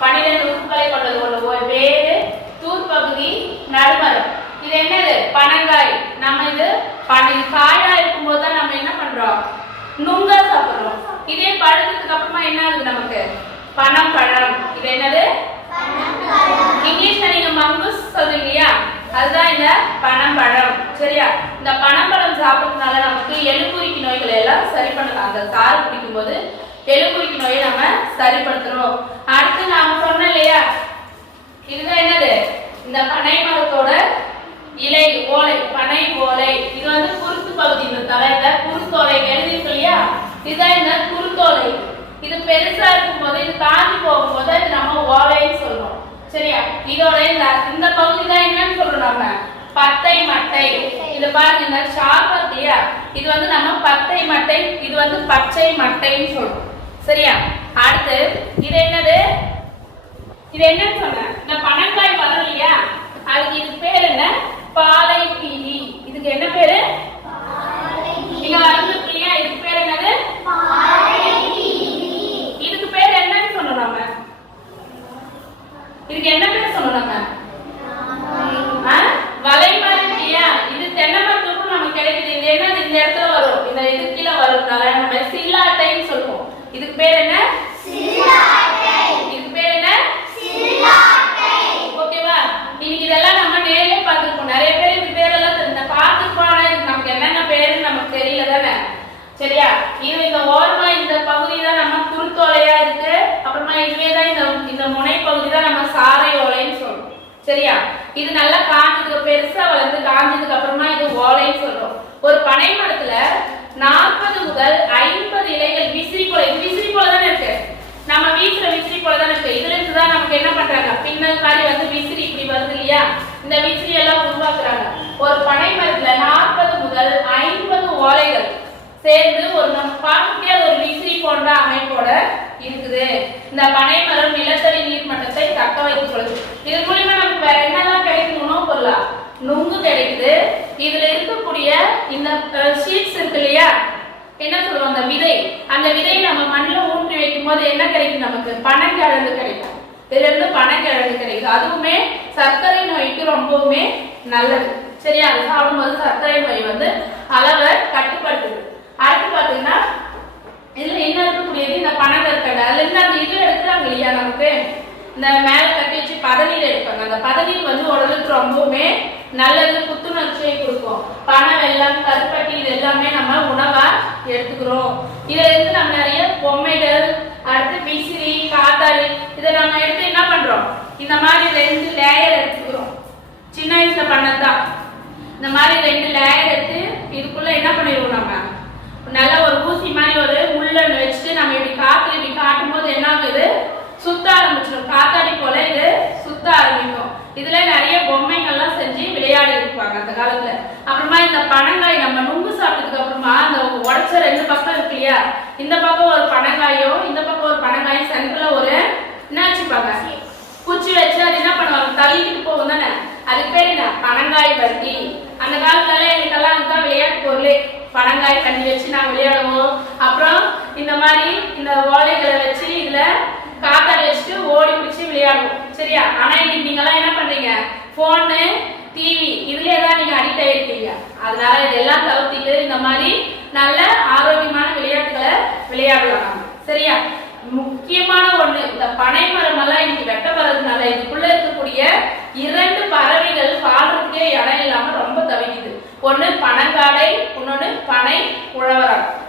பன்னிரெண்டு உறுப்புகளை கொண்டது ஒன்று ஒரு வேறு தூர்பகுதி நடுமரம். இது என்னது? பனங்காய். நம்ம இது பனி காயா இருக்கும்போது தான் நம்ம என்ன பண்றோம்? நுங்கா சாப்பிடுறோம். இதே பழத்துக்கு அப்புறமா என்ன ஆகுது நமக்கு? பனம் பழம். இது என்னது? இங்கிலீஷ்ல நீங்க மங்குஸ் சொல்றீங்க இல்லையா அதுதான் இந்த பனம்பழம் சரியா? இந்த பனம்பழம் சாப்பிட்றதுனால நமக்கு எலும்புரிக்கு நோய்களை எல்லாம் சரி பண்ணலாம். அந்த சாறு குடிக்கும்போது எலும்புரிக்கு நோயை நம்ம சரிப்படுத்துறோம். அடுத்து நாம சொன்னோம் இல்லையா இதுதான் என்னது இந்த பனை மரத்தோட இலை ஓலை பனை ஓலை இது வந்து குருத்து பகுதி இந்த தலை இந்த குருத்தோலை எழுதிருக்கு இல்லையா இதுதான் இந்த குருத்தோலை இது பெருசா இருக்கும்போது இது தாண்டி போகும்போது அது நம்ம ஓலைன்னு சொல்றோம். சரியா? இதோட இந்த இந்த பகுதி தான் என்னன்னு சொல்றோம் நம்ம. பத்தை மட்டை. இது பாருங்க இந்த ஷார்ப் இல்லையா? இது வந்து நம்ம பத்தை மட்டை இது வந்து பச்சை மட்டைன்னு சொல்றோம். சரியா? அடுத்து இது என்னது? இது என்னன்னு சொன்ன இந்த பனங்காய் வரும் இல்லையா அதுக்கு இது பேர் என்ன பாலை பீலி இதுக்கு என்ன பேரு இங்க வந்து இல்லையா இதுக்கு பேர் என்னது இதுக்கு பேர் என்னன்னு சொன்னோம் நம்ம இதுக்கு என்ன பேர் சொன்னோம் நம்ம ஆ? வலைமரம் இல்லையா இது தென்னை மரத்துக்கும் நமக்கு கிடைக்குது இது என்னது இந்த இடத்துல வரும் இந்த இது கீழே வரும்னால நம்ம சில்லாட்டைன்னு சொல்லுவோம் இதுக்கு பேர் என்ன இதுக்கு பேர் என்ன ஓகேவா இன்னைக்கு இதெல்லாம் நம்ம நேர்லயே பார்த்துருப்போம் நிறைய பேர் இது பேரெல்லாம் தெரியல பார்த்துருப்போம் ஆனா இதுக்கு நமக்கு என்னென்ன பேருன்னு நமக்கு தெரியல தானே சரியா இது இந்த ஓரமா இந்த பகுதி தான் நம்ம குருத்தோலையா இருக்கு நம்ம இதுவே தான் இந்த இந்த முனை பகுதி தான் நம்ம சாறை ஓலைன்னு சொல்றோம். சரியா? இது நல்லா காஞ்சதுக்கு பெருசா வளர்ந்து காஞ்சதுக்கு அப்புறமா இது ஓலைன்னு சொல்றோம். ஒரு பனை மரத்துல நாற்பது முதல் ஐம்பது இலைகள் விசிறி போல இது விசிறி போல தானே இருக்கு? நம்ம வீசுற விசிறி போல தானே இருக்கு? இதுல இருந்து தான் நமக்கு என்ன பண்றாங்க? பின்னல் மாதிரி வந்து விசிறி இப்படி வருது இல்லையா? இந்த விசிறி எல்லாம் உருவாக்குறாங்க. ஒரு பனை மரத்துல நாற்பது முதல் ஐம்பது ஓலைகள் சேர்ந்து ஒரு நம்ம பார்க்க முடியாத ஒரு விசிறி போன்ற அமைப்போட இருக்குது. இந்த பனை மரம் நிலத்தடி நீர் மட்டத்தை தக்க வைத்துக் கொள்ளுது இது மூலியமா நமக்கு வேற என்னெல்லாம் கிடைக்கும் உணவு பொருளா? நுங்கு கிடைக்குது. இதுல இருக்கக்கூடிய இந்த ஷீட்ஸ் இருக்கு இல்லையா? என்ன சொல்லுவோம் அந்த விதை. அந்த விதையை நம்ம மண்ணில் ஊற்றி வைக்கும் போது என்ன கிடைக்கும் நமக்கு? பனங்கிழங்கு கிடைக்கும். இதுல இருந்து பனங்கிழங்கு கிடைக்கும் அதுவுமே சர்க்கரை நோய்க்கு ரொம்பவுமே நல்லது. சரியா? அது சாப்பிடும்போது சர்க்கரை நோய் வந்து அளவை கட்டுப்படுத்துது. அடுத்து பாத்தீங்கன்னா இதுல என்ன இருக்கக்கூடியது இந்த பனங்கற்கடை அதுல இருந்து அந்த இது எடுக்கிறாங்க இல்லையா நமக்கு? இந்த மேல கட்டி வச்சு பதநீர் எடுப்பாங்க. அந்த பதநீர் வந்து உடலுக்கு ரொம்பவுமே நல்லது புத்துணர்ச்சியை கொடுக்கும். பனை எல்லாம் கருப்பட்டி இது எல்லாமே நம்ம உணவா எடுத்துக்கிறோம். இதுல இருந்து நம்ம நிறைய பொம்மைகள் அடுத்து விசிறி காத்தாடி இதை நம்ம எடுத்து என்ன பண்றோம்? இந்த மாதிரி ரெண்டு லேயர் எடுத்துக்கிறோம். சின்ன வயசுல பண்ணதுதான். இந்த மாதிரி ரெண்டு லேயர் எடுத்து இதுக்குள்ள என்ன பண்ணிடுவோம் நம்ம? நல்ல ஒரு ஊசி மாதிரி ஒரு முள்ளன்னு வச்சுட்டு நம்ம இப்படி காற்று இப்படி காட்டும் போது என்ன ஆகுது சுத்த ஆரம்பிச்சிடும். காத்தாடி போல இது சுத்த ஆரம்பிக்கும். இதுல நிறைய பொம்மைகள்லாம் செஞ்சு விளையாடி இருப்பாங்க அந்த காலத்துல. அப்புறமா இந்த பனங்காய் நம்ம நுங்கு சாப்பிட்டதுக்கு அப்புறமா அந்த உடச்ச ரெண்டு பக்கம் இருக்கு இல்லையா? இந்த பக்கம் ஒரு பனங்காயோ இந்த பக்கம் ஒரு பனங்காயும் சென்டர்ல ஒரு என்ன வச்சுப்பாங்க? குச்சி வச்சு அது என்ன பண்ணுவாங்க? தள்ளிட்டு போகும் தானே? அதுக்கு பேர் என்ன? பனங்காய் வட்டி அந்த காலத்துல எங்களுக்கெல்லாம் அதுதான் விளையாட்டு பொருளே பனங்காய் தண்ணி வச்சு நாங்க விளையாடுவோம். அப்புறம் இந்த மாதிரி இந்த ஓலைகளை வச்சு இதுல காத்தாடி வச்சுட்டு ஓடி பிடிச்சி விளையாடுவோம். சரியா? ஆனா இன்னைக்கு நீங்கெல்லாம் என்ன பண்றீங்க? போனு டிவி இதுலயே தான் நீங்க அடிக்ட் ஆயிருக்கீங்க. அதனால இதெல்லாம் தவிர்த்திட்டு இந்த மாதிரி நல்ல ஆரோக்கியமான விளையாட்டுகளை விளையாடலாம் நம்ம சரியா? முக்கியமான ஒண்ணு இந்த பனை மரம் எல்லாம் இன்னைக்கு வெட்ட வர்றதுனால இதுக்குள்ள இருக்கக்கூடிய இரண்டு பறவைகள் வாழ்றதுக்கே இடம் இல்லாம ரொம்ப தவிக்குது. ஒண்ணு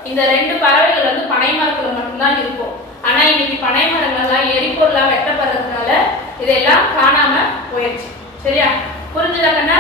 இந்த ரெண்டு பறவைகள் வந்து பனை மரத்துல மட்டும்தான் இருக்கும். ஆனா இன்னைக்கு பனை மரங்கள்லாம் எரிபொருளா வெட்டப்படுறதுனால இதெல்லாம் காணாம போயிடுச்சு சரியா? புரிஞ்சுதா கண்ணா?